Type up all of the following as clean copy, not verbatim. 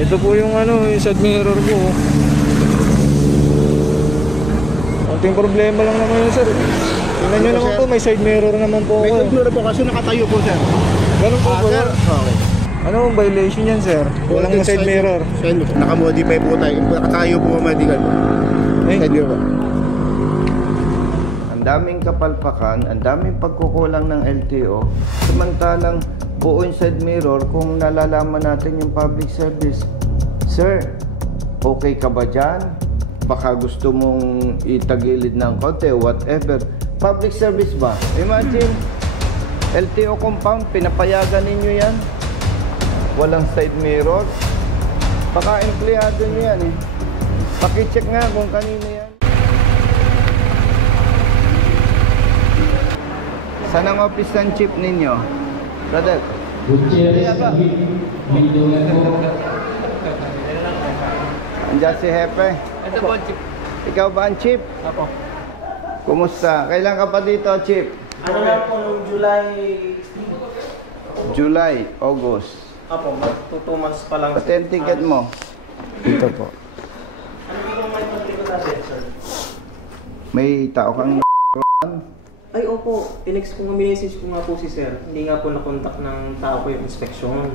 Ito po yung ano, yung side mirror ko. Konting problema lang naman yun, sir. Tingnan nyo naman po, may side mirror naman po. May side mirror po kasi nakatayo po, sir. Ganun po ba? Sir? Okay. Ano ang violation yan, sir? Walang side mirror. Nakamodify po tayo. Nakatayo po medical po. Side mirror. Ang daming kapalpakan, ang daming pagkukulang ng LTO, samantalang buo yung side mirror kung nalalaman natin yung public service. Sir, okay ka ba dyan? Baka gusto mong itagilid ng konti, whatever. Public service ba? Imagine, LTO compound, pinapayagan ninyo yan? Walang side mirror? Baka empleyado nyo yan eh. Pakicheck nga kung kanino yan. Saan ang office ng chief ninyo? Brother? Andiyan si Hepe. Ito po, Chief. Ikaw ba ang chief? Apo. Kumusta? Kailan ka pa dito, chief? Ano lang po nung July... July, August. Apo, 2 months pa lang. Pati ang ticket mo? Dito po. Ano po may pag-ticket natin, sir? May tao kang Ay, opo. Tinext ko nga, message ko nga po si sir. Hindi nga po nakontak ng tao ko yung inspection.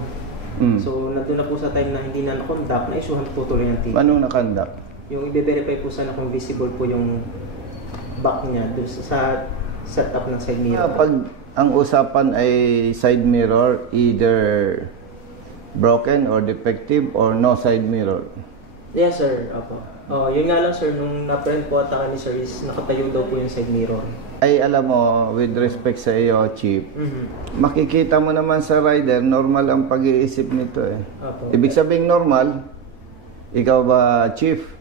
So, nandun na po sa time na hindi na nakontak, na-issuehan po tuloy ng ticket. Anong nakandak? Yung i-verify po sana kung visible po yung back niya doon sa setup ng side mirror. Pag ang usapan ay side mirror, either broken or defective or no side mirror. Yes, sir. Apo. Yun nga lang, sir, nung na-print po ata ni sir is nakatayo daw po yung side mirror. Ay, alam mo, with respect sa iyo, chief, makikita mo naman sa rider, normal ang pag-iisip nito eh. Apo. Ibig sabihin normal, ikaw ba, chief?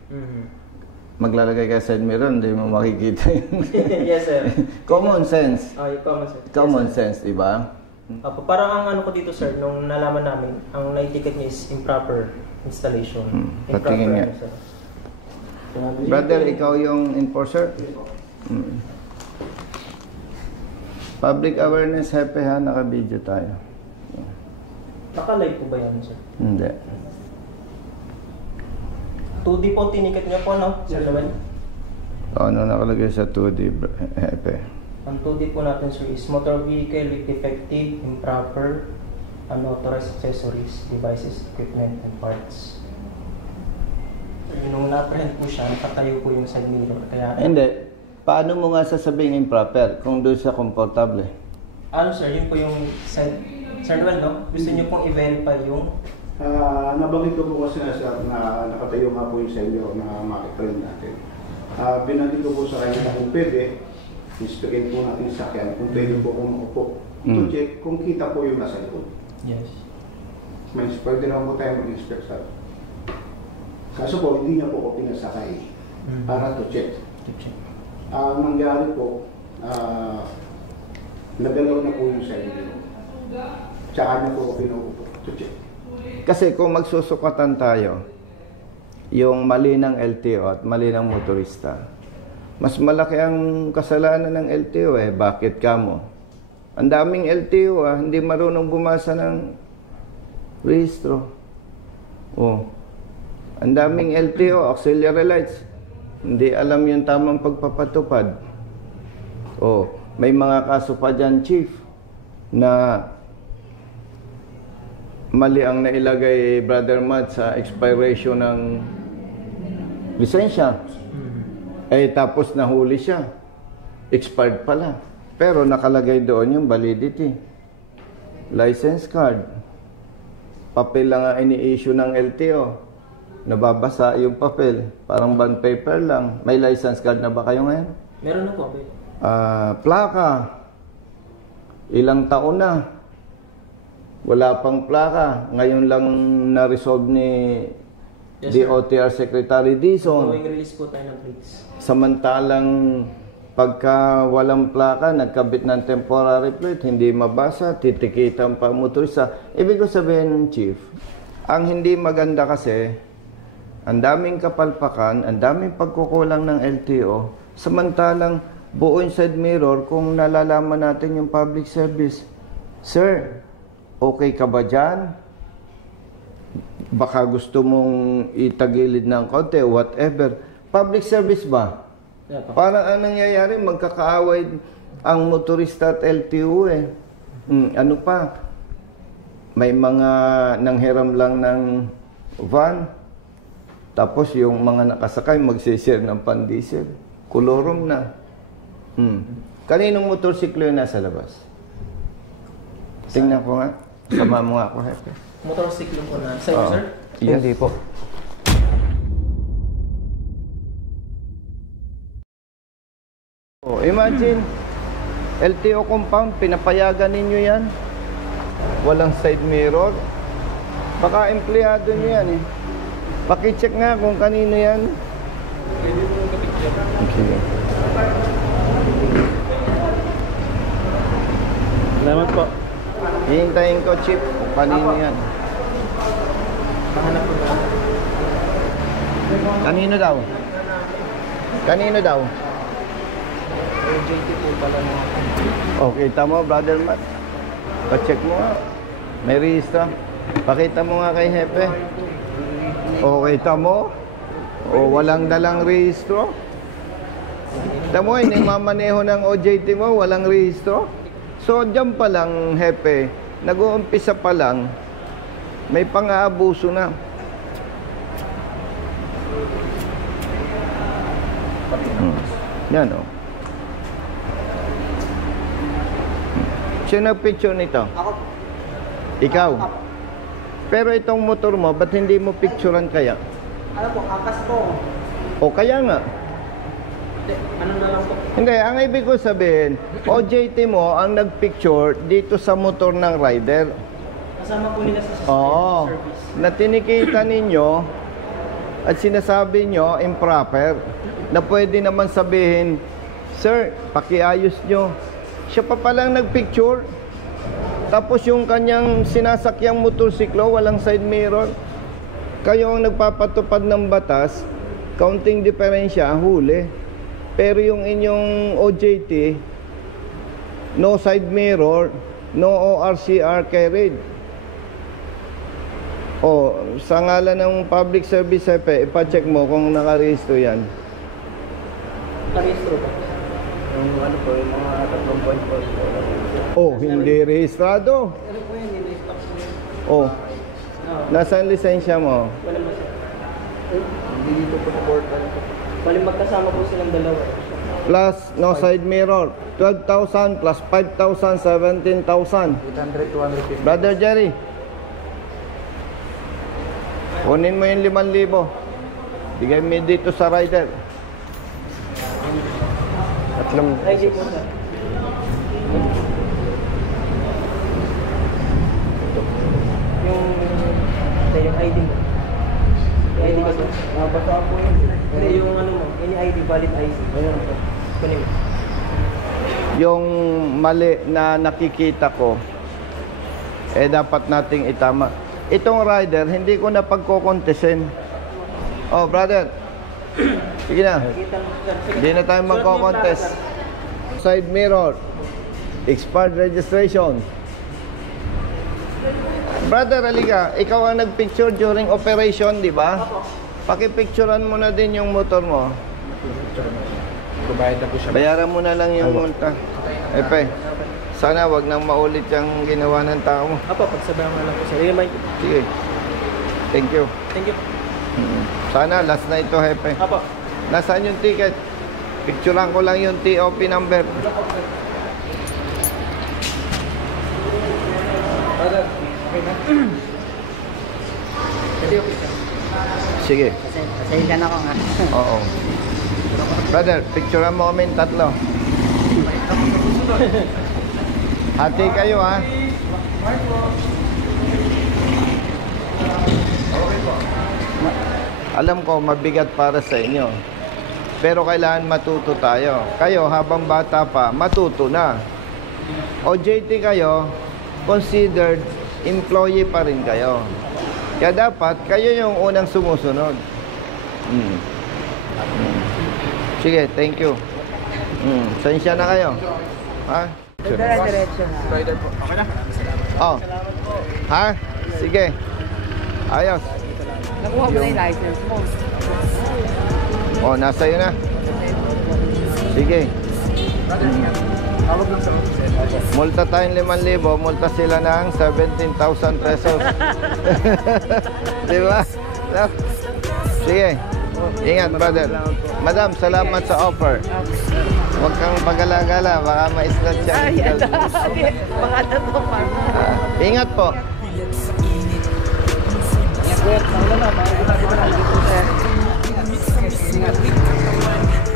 Maglalagay ka sa side mirror, hindi mo makikita yun. Yes, sir. Common sense. Yung common sense. Common Yes, sense, diba? Apo, parang ang ano ko dito, sir, nung nalaman namin, ang na-ticket niya is improper installation. Patingin nga. Sir. Brother, ikaw yung enforcer? Public awareness, happy ha, naka-video tayo. Naka-live po ba yan, sir? Hindi. 2D po tiniket niya po, no? Sir naman? Ano nakalagay sa 2D, happy? Ang 2D po natin, sir, is motor vehicle with defective, improper, unauthorized accessories, devices, equipment, and parts. Nung na-print po siya, nakatayo po yung side mirror. Kaya, Hindi. Paano mo nga sasabihin improper kung doon siya komportable? ano, sir, yun po yung side... Sir Noel, no? Gusto niyo pong i-verify yung... Nabanggit ko po kasi na nakatayo nga po yung side mirror na makita natin. Binanggit ko po sa kanya na kung pwede, inspectin po natin sa sakyan, kung pwede po kung maupo. To check kung kita po yung nasa likod. Yes. May pwede naman po tayo mag-inspect sa. Kaso po, hindi niya po ako pinasakay para to check. Ang nangyari po, nagalaw na po yung side mirror. Tsaka niya po ako pinuupo to check. Kasi kung magsusukatan tayo, yung mali ng LTO at mali ng motorista, mas malaki ang kasalanan ng LTO eh. Bakit ka mo? Ang daming LTO hindi marunong bumasa ng rehistro. Ang daming LTO, auxiliary lights, hindi alam yung tamang pagpapatupad. May mga kaso pa dyan, chief, na mali ang nailagay Brother Matt sa expiration ng lisensya. Tapos nahuli siya. Expired pala. Pero nakalagay doon yung validity. License card. Papel lang ang ini-issue ng LTO. Nababasa yung papel. Parang bond paper lang. May license card na ba kayo ngayon? Meron na po. Plaka. Ilang taon na. Wala pang plaka. Ngayon lang na-resolve ni DOTR Secretary Dizon. Going release po tayo ng plates. Samantalang pagka walang plaka, nagkabit ng temporary plate, hindi mabasa, titikitan pa motorista. Ibig ko sabihin, Chief, ang hindi maganda kasi, ang daming kapalpakan, ang daming pagkukulang ng LTO, samantalang buo yung side mirror kung nalalaman natin yung public service. Sir, okay ka ba dyan? baka gusto mong itagilid ng konti, whatever. Public service ba? Yeah, po. Parang ang nangyayari, magkakaaway ang motorista at LTO eh. Ano pa? May mga nanghiram lang ng van, tapos yung mga nakasakay magsishare ng pan-diesel. Kulorong na. Kaninong motorsiklo yung nasa labas? Tingnan ko nga. Sama mo nga ako, Hepe. Motorcycle po na. Sa'yo, Oo. sir? Yes. Hindi po. Oh, imagine, LTO compound, pinapayagan ninyo yan. Walang side mirror. Baka empleyado nyo yan eh. Pakicheck nga kung kanino yan. Sige. Salamat po. Hihintayin ko, Chip, kung kanino yan. Pahanap po na. Kanino daw? Kanino daw? JT po pala mga. Oh, kita mo, Brother Matt. Pa-check mo nga. May rehistro. Pakita mo nga kay Hepe. O, kita mo? O, walang dalang rehistro. Kita mo, hindi mamaneho ng OJT mo, walang rehistro. So, dyan pa lang, Hepe, nag-uumpisa pa lang, may pang-aabuso na. Yan, o. Sino nag-picture nito? Ako. Ikaw. Pero itong motor mo, ba't hindi mo picturean kaya? Ano po, kakas po. O kaya nga. Hindi, ano na lang po. Hindi, ang ibig ko sabihin, OJT mo ang nagpicture dito sa motor ng rider. Kasama po nila sa Oo. service. Na tinikita ninyo at sinasabi nyo improper na pwede naman sabihin, sir, pakiayos nyo. Siya pa palang nagpicture. Tapos yung kanyang sinasakyang motorsiklo, walang side mirror. Kayo ang nagpapatupad ng batas, counting diferensya, huli. Pero yung inyong OJT, no side mirror, no ORCR carried. O, sa ngalan ng public service, Hepe, ipacheck mo kung nakarehistro yan. Parehistro po. Yung ano po, yung mga 3 buwan po. Oh, hindi rehistrado. Ano po yun, nilistop po yun. Oh, nasaan lisensya mo? Wala mo siya. Hindi dito po sa board. Bali magkasama po silang dalawa. Plus, no side mirror. 12,000 plus 5,000, 17,000. 800 to 150. Brother Jerry, kunin mo yung 5,000. Bigay mo dito sa rider. Tatlong. ID po sir. Yung ID mo. Yung ID ba sir? Nabasa po yun. Hindi, yung ano mo. Yung ID, valid ID. Ayun po. Kunin mo. Yung mali na nakikita ko, dapat nating itama. Itong rider, hindi ko na pagkokontesin. Oh, brother. Sige na. Kita mo sir. Sige. Hindi na tayo Sulat mo yung magko-contest. plaka, sir. Side mirror. Expired registration. Brother, halika. Ikaw ang nagpicture during operation, di ba? Pakipicturean mo na din yung motor mo. Probayad na po siya. Bayaran mo na lang yung multa. Epe, sana wag nang maulit yung ginawa ng tao mo. Apo, pagsabayan mo lang po sir. Remind. Sige. Thank you. Thank you. Sana last na ito, Hepe. Apo. Nasaan yung ticket? Picturean ko lang yung TOP number. Kasi okay sir. Sige. Pasensya na ako nga. Oo. Brother, picturean mo kami tatlo. Hati kayo, ha? Alam ko, mabigat para sa inyo. Pero kailangan matuto tayo. Kayo, habang bata pa, matuto na. OJT kayo, considered employee pa rin kayo. Kaya dapat, kayo yung unang sumusunod. Sige, thank you. Sensya na kayo. Ha? Diretso na. Rider po. Okay na. Oh. Ha? Sige. Ayos. Nakuha mo na yung license mo. Oh, nasa iyo na. Sige. Tawag lang sa Multa tayong 5,000, multa sila ng 17,000 pesos. Di ba? No? Sige. Ingat, brother. Madam, salamat sa offer. Huwag kang pagala-gala, baka ma-islat siya. Mga ano to, Ingat po.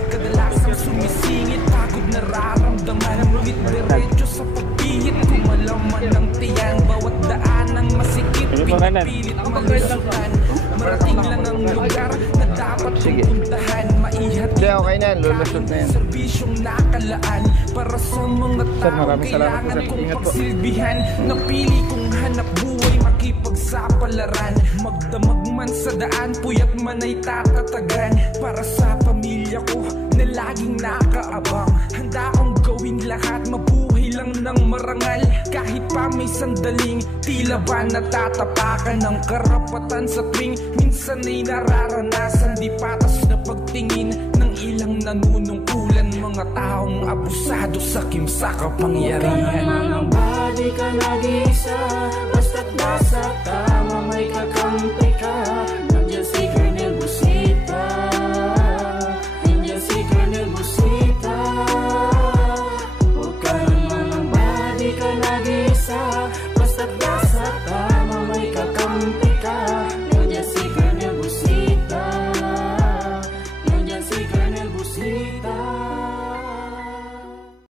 Kadalasang sumisingit, pagod nararamdaman. Ngunit diretso sa pagpihit, kumalaman ng tiyan. Bawat daan ang masikip, pinipilit malusutan. Marating lang ang lugar na dapat pupuntahan. Maihatid okay na, lulusot na yan. serbisyong nakalaan para sa mga tao kailangan kong pagsilbihan. Napili kong hanap buhay, makipagsapalaran. Magdamag man sa daan, puyat man ay tatatagan. Para sa pamilya ko na laging nakaabang. Handa akong gawin lahat, mabuhay lang ng marangal. Kahit pa may sandaling tila ba natatapakan ng karapatan sa tuwing minsan ay nararanasan. Di patas na pagtingin ng ilang nanunungkulan. Mga taong abusado sa kimsa kapangyarihan. Mga badi ka nag-isa,